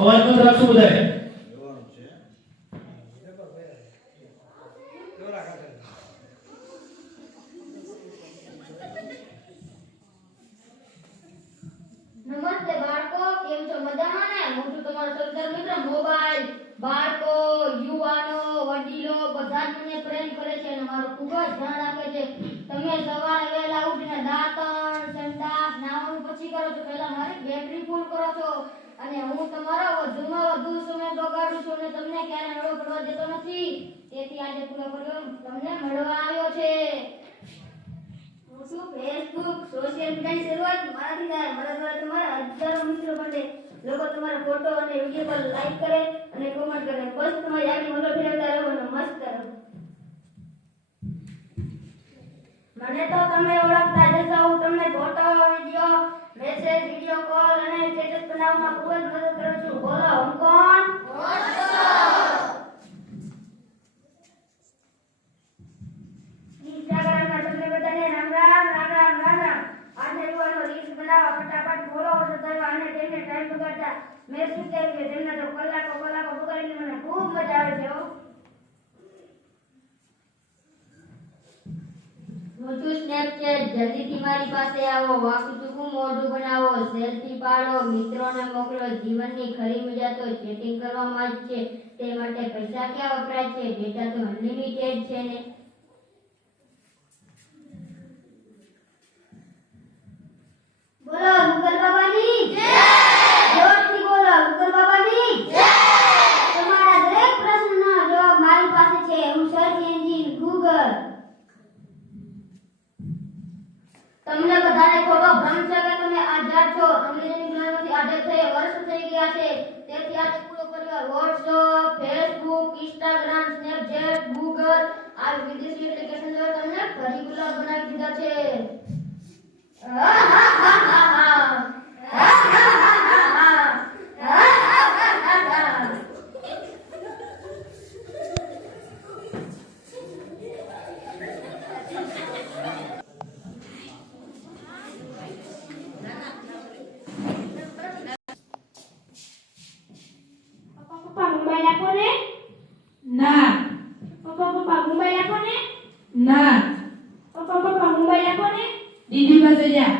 અવાજ બંધ રાખશો બધાય. નમસ્તે બાળકો, કેમ છો? મજામાં ને? હું છું તમારો સરદાર મિત્ર મોબાઈલ. બાળકો, યુવાનો, વડીલો બધા જ મને પ્રેમ કરે છે અને મારું ખૂબ જ ધ્યાન રાખે છે. તમે સવારે વહેલા ઉઠીને દાંતણ, સંડાસ, નાવાનું પછી કરો છો, પહેલા મારી બેટરી ફૂલ કરો છો અને હું તમારો વધુમાં વધુ સમય બગાડું છું અને તમને ક્યારે નડો પડવા દેતો નથી. તેથી આજે પૂરો કર્યો તમને મળવા આવ્યો છે. હું શું ફેસબુક સોશિયલ મીડિયાની શરૂઆત મારાથી થાય. મારા દ્વારા તમારા હજારો મિત્રો બને. લોકો તમારા ફોટો અને વિડીયો પર લાઈક કરે અને કોમેન્ટ કરે. બસ તમારી આગળ મોટો ફેરવતા રહો અને મસ્ત રહો. મને તો તમે ઓળખતા જ હશો. હું તમને photo, video, message, video call અને સ્ટેટસ બનાવવામાં ખૂબ જ મદદ કરું છું. બોલો હું કોણ? ઇન્સ્ટાગ્રામના તમને બધાને રામ રામ રામ રામ રામ રામ. આજે યુવાનો રીલ્સ બનાવવા, ફટાફટ ફોલોવર્સ વધારવા અને તેમને ટાઈમ બગાડતા મેં શું કહ્યું કે તેમને તો કલાકો બગાડીને મને ખૂબ મજા આવે છે. મોટું સ્નેપચેટ, જલ્દીથી મારી પાસે આવો, વાકું ચૂકું મોઢું બનાવો, સેલ્ફી પાડો, મિત્રોને મોકલો. જીવનની ખરી મજા તો ચેટિંગ કરવામાં જ છે. તે માટે પૈસા ક્યાં વપરાય છે? ડેટા તો અનલિમિટેડ છે ને. બોલો ગૂગલ બાબાની જય. જોરથી બોલો ગૂગલ બાબાની જય. તમારા દરેક પ્રશ્નનો જવાબ મારી પાસે છે. હું સર્ચ એન્જિન ગૂગલ. તમને બધાને ખોટો ભ્રમ છે કે તમે આઝાદ છો. અંગ્રેજીની ગુલામીથી આઝાદ થઈ વર્ષ થઈ ગયા છે. તેથી આજે પૂરો પરિવાર WhatsApp, Facebook, Instagram, Snapchat, Google આ વિદેશી એપ્લિકેશન દ્વારા તમને ફરી ગુલામ બનાવી દીધા છે. પપ્પા મોબાઈલ આપો ને. ના. પપ્પા મોબાઈલ આપો ને. ના. પપ્પા મોબાઈલ આપો ને. દીદી પાસે જા.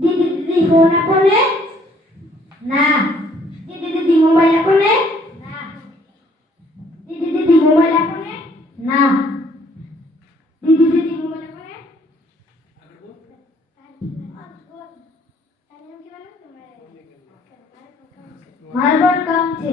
દીદી ફોન આપો ને. ના. દીદી મોબાઈલ આપો ને. ના. દીદી મોબાઈલ આપો ને. ના. દીદી મોબાઈલ આપો ને. મારે પણ કામ છે.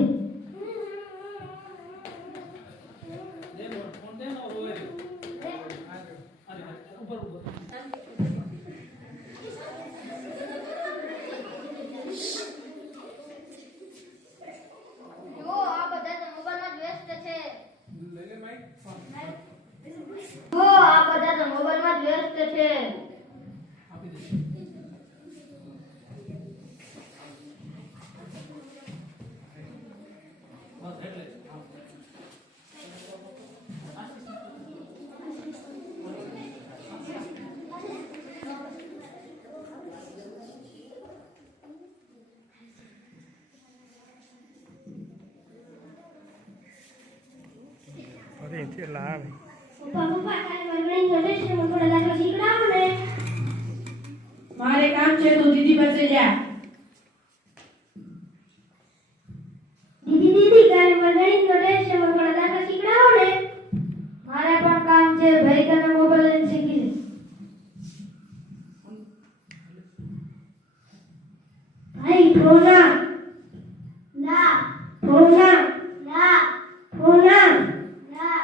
મારે કામ છે, તું દીદી પાસે જા. દીદી કાલે મને ગણિતનો ટેસ્ટ છે, મને થોડા દાખલા શીખડાવો ને. મારે પણ કામ છે, ભાઈ તને મોબાઈલ લઈને શીખી લે. ભાઈ ફોના ના. ફોના ના. ફોના ના.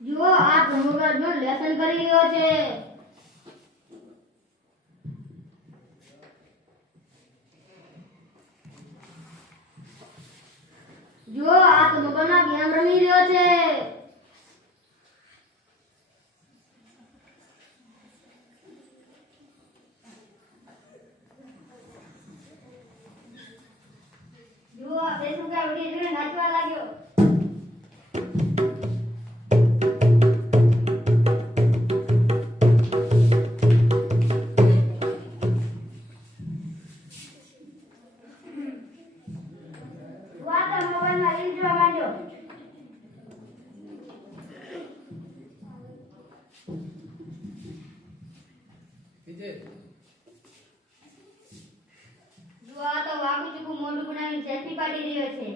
જુઓ આ ધર્મરાજનો લેસન કરી રહ્યો છે. જુઓ આ તો મોબાઈલમાં ગેમ રમી રહ્યો છે. ઉડી જોઈને નાચવા લાગ્યો. વાતો મોબાઈલમાં રીલ જોવા માંડ્યો. જો આ તો વાઘું ચીકું મોઢું બનાવીને સેલ્ફી પાડી રહ્યો છે.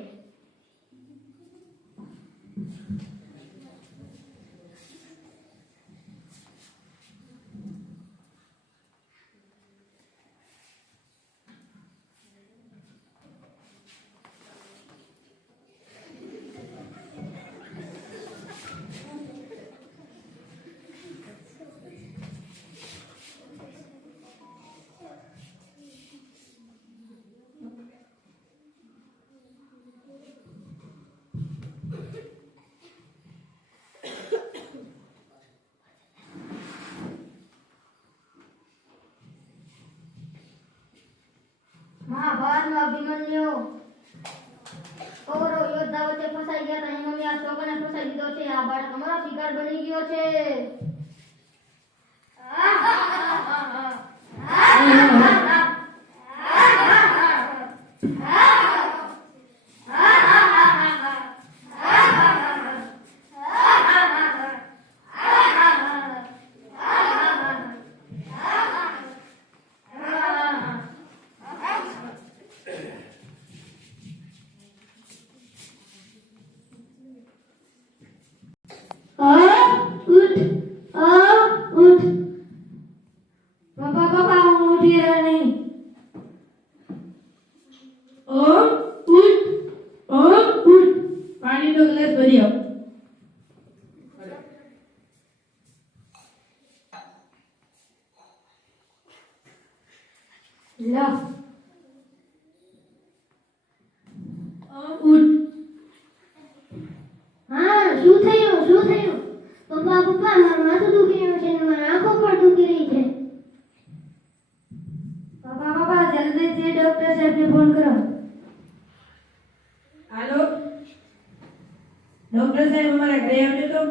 મહાભારતનો અભિમન્યુ કૌરવ યોદ્ધા વચ્ચે ફસાઈ ગયા હતા. એમાં મેં આ છોકરાને ફસાઈ દીધો છે. આ બાળક અમારો શિકાર બની ગયો છે. ઉઠ. પપ્પા હું ઉઠી રહ્યો નહીં. ઉઠ. પાણીનો ગ્લાસ ભરી આવ. લા ઉઠ. હા, શું થયું? પપ્પા મારું માથું દુખી રહ્યું છે અને મારી આંખો પણ દુખી રહી છે. પપ્પા જલ્દીથી ડોક્ટર સાહેબને ફોન કરો. હાલો ડોક્ટર સાહેબ અમારા ઘરે આવજો તો.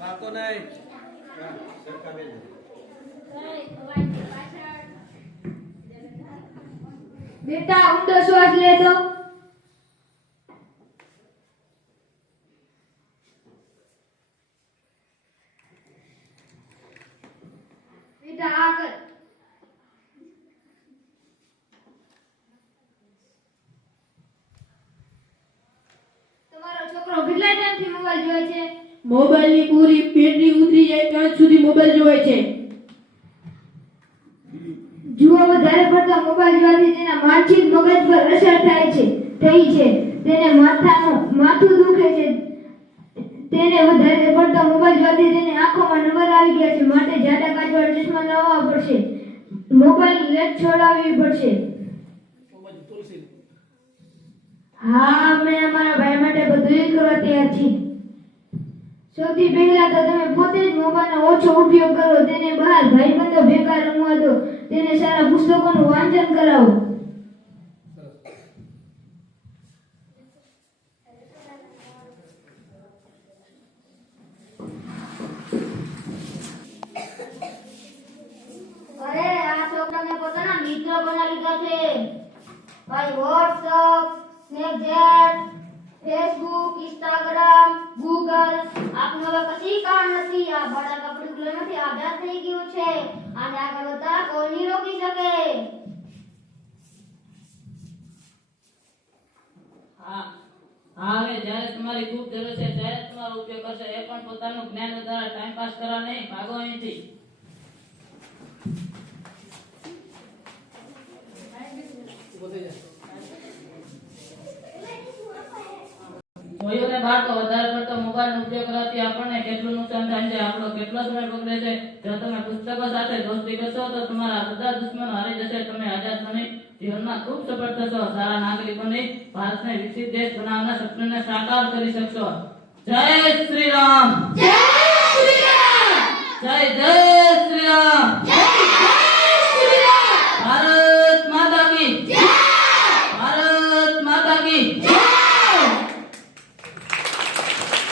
વાકો નહીં. બેટા ઊંડો શ્વાસ લેજો. બેટા આગળ. તમારો છોકરો કેટલા ટાઈમથી મોબાઈલ જોવે છે? મોબાઈલની પૂરી બેટરી ઉતરી જાય ત્યાં સુધી મોબાઈલ જોવે છે. જુઓ, વધારે પડતો મોબાઈલ જોવાથી તેના માનસિક મગજ પર અસર થઈ છે. તેને માથું દુખે છે. તેને વધારે પડતો મોબાઈલ જોવાથી તેની આંખોમાં નંબર આવી ગયા છે. માટે જાડા કાચવાળા ચશ્મા લાવવા પડશે. મોબાઈલ લત છોડાવવી પડશે. હા, અમે અમારા ભાઈ માટે બધું કરવા તૈયાર છીએ. સૌથી પહેલા તો તમે પોતે જ મોબાઈલનો ઓછો ઉપયોગ કરો. તેને બહાર ભાઈબંધો ભેગા રમવા દો. તેને સારા પુસ્તકોનું વાંચન કરાવો. અરે આ છોકરાને પોતાના મિત્ર બનાવી લીધા છે. ભાઈ WhatsApp, Snapchat, Facebook, Instagram, Google આપનું હવે કશી કામ નથી. આ બાળક આપણું ગુલામથી આઝાદ થઈ ગયું છે. આને આગળ વધતા કોઈ નહીં રોકી શકે. હા હવે જ્યારે તમારી ખૂબ જરૂર છે ત્યારે તમારો ઉપયોગ કરશો. એ પણ પોતાનું જ્ઞાન વધારે ટાઈમ પાસ કરવા નહીં. ભાગો અહીંથી. વયો અને બાળકો વધારે પડતો મોબાઈલનો ઉપયોગ કરવાથી આપણને કેટલું નુકસાન થાય છે, આપણો કેટલો સમય બગડે છે. જો તમે પુસ્તકો સાથે દોસ્તી કરશો તો તમારા બધા દુશ્મનો હારી જશે. તમે આઝાદ બની જીવનમાં ખૂબ સફળ થશો. સારા નાગરિક બની ભારતને વિકસિત દેશ બનાવવાના સપનાને સાકાર કરી શકશો. જય શ્રી રામ. જય શ્રી રામ. જય જય શ્રી રામ. જય